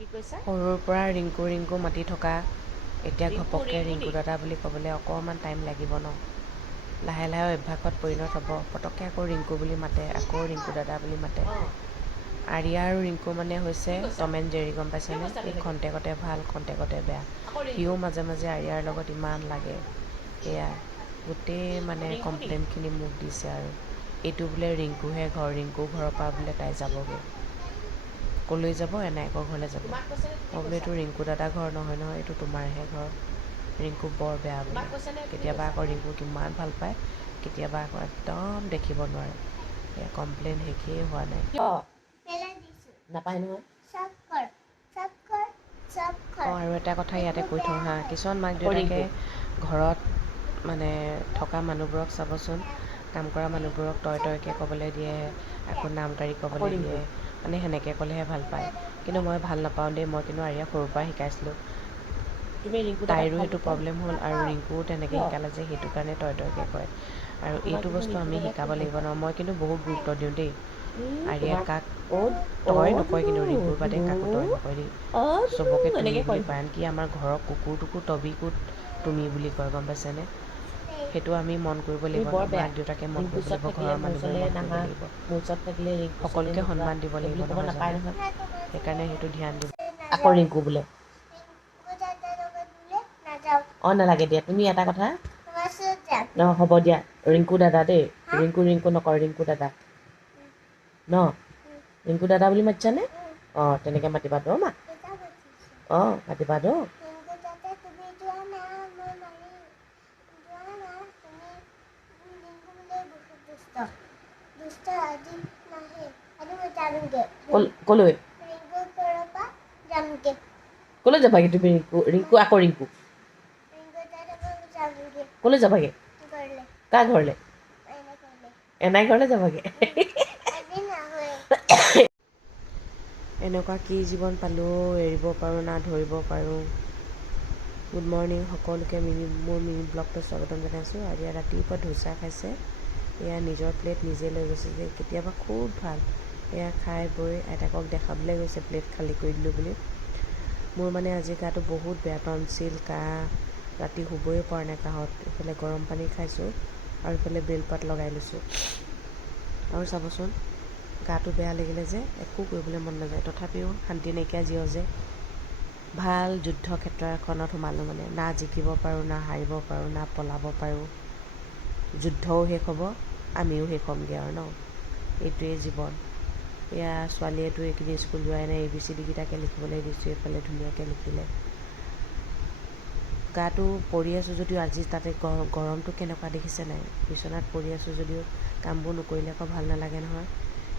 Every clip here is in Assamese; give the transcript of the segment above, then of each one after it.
কি কৈছা? সৰুৰ পৰা ৰিংকু ৰিংকু মাতি থকা, এতিয়া ৰিংকু ঘপককৈ ৰিংকু নি? ৰিংকু দাদা বুলি ক'বলৈ অকণমান টাইম লাগিব ন। লাহে লাহে অভ্যাসত পৰিণত হ'ব, পটককৈ আকৌ ৰিংকু বুলি মাতে, আকৌ ৰিংকু দাদা বুলি মাতে। অঁ আৰিয়া আৰু ৰিংকু মানে হৈছে কি কৈছা? টম এণ্ড জেৰী, গম কিয় পাইছেনে? কৈছা এই তেনেকৈ? খন্তেকতে ভাল খন্তেকতে বেয়া। আকৌ ৰিংকু সিও মাজে মাজে আৰিয়াৰ লগত ইমান লাগে, সেয়া গোটেই মানে ৰিংকু নি? কমপ্লেইনখিনি মোক দিছে আৰু এইটো বোলে ৰিংকুহে ঘৰ, ৰিংকু ঘৰৰ পৰা বোলে তাই যাবগৈ। ক'লৈ যাব? এনায়েকৰ ঘৰলৈ যাব। তোমাক কৈছে নে তুমি মই বোলো কৈছা? এইটো ৰিংকু দাদা ঘৰ নহয় নহয়, এইটো তোমাৰহে ঘৰ। ৰিংকু বৰ বেয়া তোমাক বোলে। কৈছে নে তুমি কেতিয়াবা কৈছা? আকৌ ৰিংকুক ইমান ভাল পায়, কেতিয়াবা আকৌ একদম দেখিব নোৱাৰে। সেয়া কমপ্লেইন শেষেই হোৱা নাই। কিয়? নাপায় নহয়। অঁ, আৰু এটা কথা ইয়াতে কৈ থওঁ হা, কিছুমান মাক আকৌ দেউতাকে ৰিংকু ঘৰত মানে থকা মানুহবোৰক চাবচোন, কাম কৰা মানুহবোৰক তই তইকৈ ক'বলৈ দিয়ে, আকৌ নাম কাঢ়ি আকৌ ক'বলৈ দিয়ে, ৰিংকু মানে সেনেকৈ ক'লেহে ভাল পায়। কিন্তু মই ভাল নাপাওঁ দেই, মই কিন্তু আৰিয়াক সৰুৰ পৰা শিকাইছিলোঁ। তুমি ৰিংকু দাদাক তাইৰো ভাল সেইটো নোপোৱা নি? প্ৰব্লেম হ'ল আৰু ৰিংকুও তেনেকৈ কিয়? শিকালে যে সেইটো কাৰণে তই তইকৈ কয়। আৰু তোমাক এইটো দেখোন বস্তু ৰিংকু আমি দাদাই শিকাব খুব ভাল লাগিব পায়। ন। মই কিন্তু বহুত গুৰুত্ব দিওঁ দেই। আৰিয়াক তোমাৰ কাক তই অ' নকয়, ধুনু কিন্তু ৰিংকুৰ বাদে ধুনু কাকো তই নকয় দেই। অ' ধুনু চবকে তুমি এনেকৈ কয় বুলি কয়, দেখোন। আনকি আমাৰ ঘৰৰ কুকুৰটোকো টবিকো তুমি বুলি কয়, গম পাইছেনে? সেইটো আমি মন কৰিব তুমি লাগিব ন, বৰ বেয়া। মাক দেউতাকে মন ৰিংকুৰ কৰিব ওচৰত লাগিব, থাকিলে ঘৰৰ মোৰ মানুহবোৰে ওচৰলৈ মন কৰিব নাহা, লাগিব। মোৰ ওচৰত থাকিলে ৰিংকুৰ ওচৰলৈ সকলোকে নোযোৱা, সন্মান দিব লাগিব, এইবুলি ক'ব নহয় নাপায় জানো? নহয়। সেইকাৰণে সেইটো ধ্যান দিব। আকৌ ৰিংকু বোলে। অঁ, নালাগে দিয়া। তুমি এটা কথা, অঁ হ'ব দিয়া, ৰিংকু দাদা দেই, ৰিংকু ৰিংকু নকয়, ৰিংকু দাদা ন? ৰিংকু দাদা বুলি মাতিছানে? অঁ, তেনেকৈ মাতিবা দ মা। অঁ, মাতিবা দ। ক'লৈ? ক'লৈ যাবাগে তুমি? ৰিংকু ৰিংকু আকৌ ৰিংকু ক'লৈ যাবাগে? কাৰ ঘৰলৈ? এনাই ঘৰলৈ যাবাগে? এনেকুৱা কি জীৱন পালোঁ, এৰিব পাৰোঁ না ধৰিব পাৰোঁ। গুড মৰ্ণিং সকলোকে, মোৰ মিনি ব্লগটো স্বাগতম জনাইছোঁ। আৰিয়া ৰাতিপুৱা ধোচা খাইছে, এয়া নিজৰ প্লেট নিজে লৈ গৈছে যে কেতিয়াবা খুব ভাল। এয়া খাই বৈ আইতাকক দেখাবলৈ গৈছে, প্লেট খালী কৰি দিলোঁ বুলি। মোৰ মানে আজি গাটো বহুত বেয়া, টনচিল, কাহ, ৰাতি শুবই পৰা নাই কাহত। ইফালে গৰম পানী খাইছোঁ আৰু ইফালে বেলপাত লগাই লৈছোঁ। আৰু চাবচোন, গাটো বেয়া লাগিলে যে একো কৰিবলৈ মন নাযায়, তথাপিও শান্তি নাইকিয়া জীৱ যে। ভাল যুদ্ধক্ষেত্ৰ এখনত সোমালোঁ মানে, না জিকিব পাৰোঁ, না হাৰিব পাৰোঁ, না পলাব পাৰোঁ। যুদ্ধও শেষ হ'ব, আমিও শেষ হ'মগৈ আৰু ন। এইটোৱেই জীৱন। এয়া ছোৱালীয়েতো এইকেইদিন স্কুল যোৱাই নাই, ABCD কেইটাকে লিখিবলৈ দিছোঁ, এইফালে ধুনীয়াকৈ লিখিলে। গাটো পৰি আছোঁ যদিও আজি তাতে গৰমটো কেনেকুৱা দেখিছে নাই? বিচনাত পৰি আছোঁ যদিও কামবোৰ নকৰিলে আকৌ ভাল নালাগে নহয়।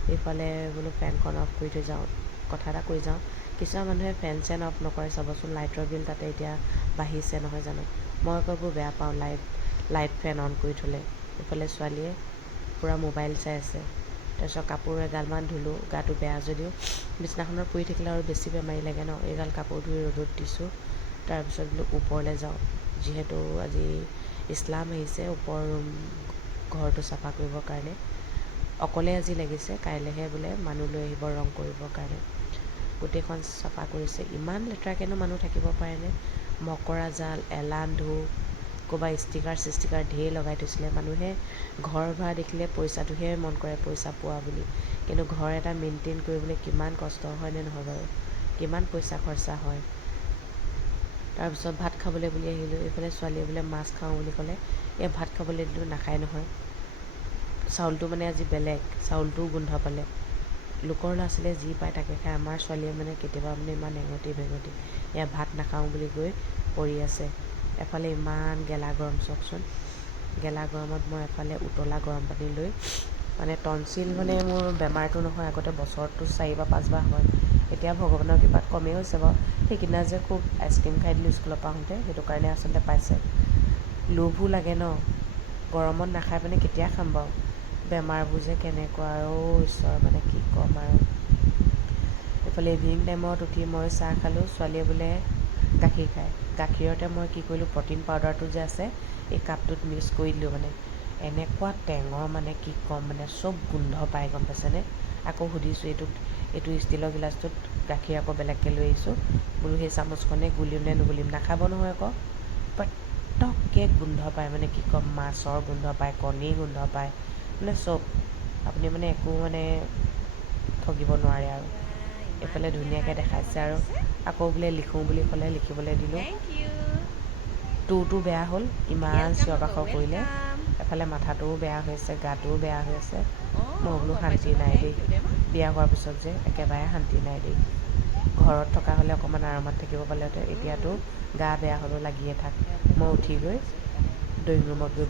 এইফালে বোলো ফেনখন অফ কৰি থৈ যাওঁ। কথা এটা কৈ যাওঁ, কিছুমান মানুহে ফেন চেন অফ নকৰে চাবচোন, লাইটৰ বিল তাতে এতিয়া বাঢ়িছে নহয় জানো। মই আকৌ এইবোৰ বেয়া পাওঁ, লাইট ফেন অন কৰি থ'লে। এইফালে ছোৱালীয়ে পূৰা মোবাইল চাই আছে। তাৰপিছত কাপোৰ এগালমান ধুলোঁ, গাটো বেয়া যদিও বিছনাখনত পৰি থাকিলে আৰু বেছি বেমাৰী লাগে ন। এইগাল কাপোৰ ধুই ৰ'দত দিছোঁ। তাৰপিছত বোলো ওপৰলৈ যাওঁ, যিহেতু আজি ইছলাম আহিছে, ওপৰ ঘৰটো চাফা কৰিবৰ কাৰণে। অকলে আজি লাগিছে, কাইলৈহে বোলে মানুহ লৈ আহিব ৰং কৰিবৰ কাৰণে। গোটেইখন চাফা কৰিছে। ইমান লেতেৰাকৈনো মানুহ থাকিব পাৰেনে? মকৰা জাল, এলান্ধু, ক'ৰবাত ষ্টিকাৰ চিষ্টিকাৰ ঢেৰ লগাই থৈছিলে। মানুহে ঘৰ ভাড়া দেখিলে পইচাটোহে মন কৰে, পইচা পোৱা বুলি। কিন্তু ঘৰ এটা মেইনটেইন কৰিবলৈ কিমান কষ্ট হয়নে নহয় বাৰু? কিমান পইচা খৰচা হয়। তাৰপিছত ভাত খাবলৈ বুলি আহিলোঁ, এইফালে ছোৱালীয়ে বোলে মাছ খাওঁ বুলি ক'লে। এই ভাত খাবলৈ দিলোঁ, নাখায় নহয়। চাউলটো মানে আজি বেলেগ, চাউলটোও গোন্ধ পালে। লোকৰ ল'ৰা ছোৱালীয়ে যি পায় তাকে খায়, আমাৰ ছোৱালীয়ে মানে কেতিয়াবা মানে ইমান এঙুটি বেঙুটি। এয়া ভাত নাখাওঁ বুলি কৈ পৰি আছে। এফালে ইমান গেলা গৰম চাওকচোন। গেলা গৰমত মই এফালে উতলা গৰম পানী লৈ, মানে টনচিল মানে মোৰ বেমাৰটো নহয়, আগতে বছৰটো 4 বা 5 বাৰ হয়। এতিয়া ভগৱানৰ কৃপাত কমেই হৈছে বাৰু। সেইদিনা যে খুব আইচক্ৰীম খাই দিলোঁ স্কুলৰ পৰা আহোঁতে, সেইটো কাৰণে আচলতে পাইছে। লোভো লাগে ন, গৰমত নাখাই পিনে কেতিয়া খাম বাৰু। বেমাৰবোৰ যে কেনেকুৱা আৰু ঈশ্বৰ, মানে কি ক'ম আৰু। এইফালে ইভিনিং টাইমত উঠি মই চাহ খালোঁ, ছোৱালীয়ে বোলে গাখীৰ খায়। গাখীৰতে মই কি কৰিলোঁ, প্ৰ'টিন পাউডাৰটো যে আছে, এই কাপটোত মিক্স কৰি দিলোঁ মানে। এনেকুৱা টেঙৰ মানে কি ক'ম, মানে চব গোন্ধ পাই, গম পাইছেনে? আকৌ সুধিছোঁ এইটো ষ্টিলৰ গিলাচটোত গাখীৰ আকৌ বেলেগকৈ লৈ আহিছোঁ বোলো সেই চামুচখনে গুলিম নে নুগুলিম নাখাব নহয় আকৌ পটককৈ গোন্ধ পায় মানে কি ক'ম মাছৰ গোন্ধ পায় কণীৰ গোন্ধ পায় মানে চব আপুনি মানে একো মানে ঠগিব নোৱাৰে আৰু এইফালে ধুনীয়াকৈ দেখাইছে আৰু আকৌ বোলে লিখোঁ বুলি ক'লে লিখিবলৈ দিলোঁ টুটো বেয়া হ'ল ইমান চিঞৰ বাখৰ কৰিলে এফালে মাথাটোও বেয়া হৈছে গাটোও বেয়া হৈ আছে মই বোলো শান্তি নাই দেই বিয়া হোৱাৰ পিছত যে একেবাৰে শান্তি নাই দেই ঘৰত থকা হ'লে অকণমান আৰামত থাকিব পালেহেঁতেন এতিয়াতো গা বেয়া হ'লেও লাগিয়ে থাক মই উঠি গৈ ড্ৰয়িং ৰুমত গৈ বহি